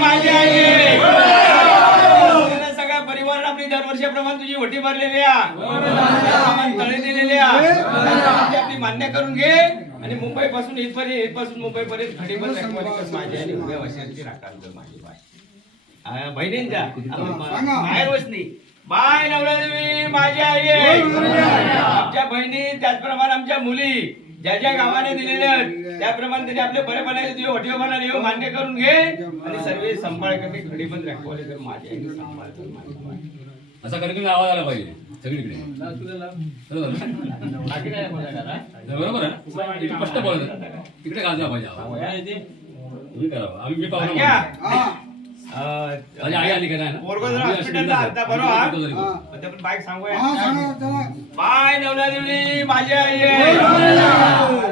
माझी आई सगळ्या परिवार आपली दरवर्षीप्रमाणे तुझी वटी भरलेली आहे, तळे दिलेली आहे, आपली मान्य करून घे आणि मुंबई पासून इथपासून मुंबई पर्यंत खडीबंद माझी आई उभ्या वर्षांची राखा माझी बाई बहिणींच्या बाहेर वसनी बाय नवरादेवी माझी आई आमच्या बहिणी त्याचप्रमाणे आमच्या मुली ज्या ज्या गावाने दिलेले आहेत त्याप्रमाणे त्यांनी आपले बरेपणाने तुझे वटीवर बनाले येऊ मान्य करून घे आणि सर्व सांभाळ करणे खडीबंद राखवाले तर माझी आई सांभाळ कर असा कार्यक्रम आवाज आला पाहिजे सगळीकडे बरोबर आहे ना स्पष्ट बोलत तिकडे गाजला पाहिजे आवाज तुम्ही करावं आम्ही मी पाहू आई आली का बाईक सांगूया बाय नवरादेवी माझी आई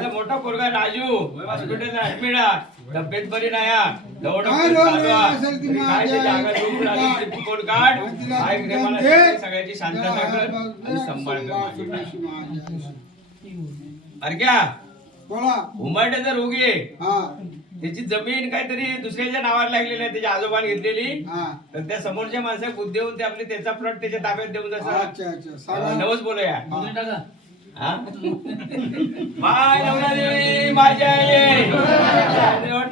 मोठा पोरगा राजू हॉस्पिटलला ऍडमिट आहे तब्येत बरी नाही सगळ्याची शांतता कर आणि सांभाळ कर अरे क्या उमाट्याचा रोगी आहे त्याची जमीन काहीतरी दुसऱ्याच्या नावावर लागलेली आहे त्याच्या आजोबाने घेतलेली तर त्या समोरच्या माणसाला बुद्धी देऊन ते आपले त्याचा प्लॉट त्याच्या ताब्यात देऊन तसं नवस बोलूया बाय नवरादेवी माझ्या आई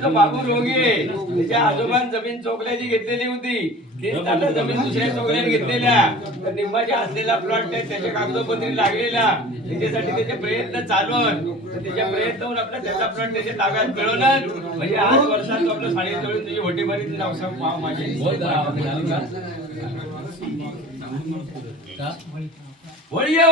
बाबू रोगी त्याच्या आजोबान जमीन चोकल्याची घेतलेली होती जमीन दुसऱ्या चोकल्याने घेतलेल्या तर निंबाच्या असलेला प्लॉट त्याच्या कागदोपत्री लागलेला त्याच्यासाठी त्याचे प्रयत्न चालू त्याच्या प्रयत्न होऊन आपला त्याचा प्लॉट त्याच्या ताब्यात मिळवणार म्हणजे आज वर्षात तो आपलं साडी तोडून तुझी वटी भरीत नाव सांग पाव माझे वळीये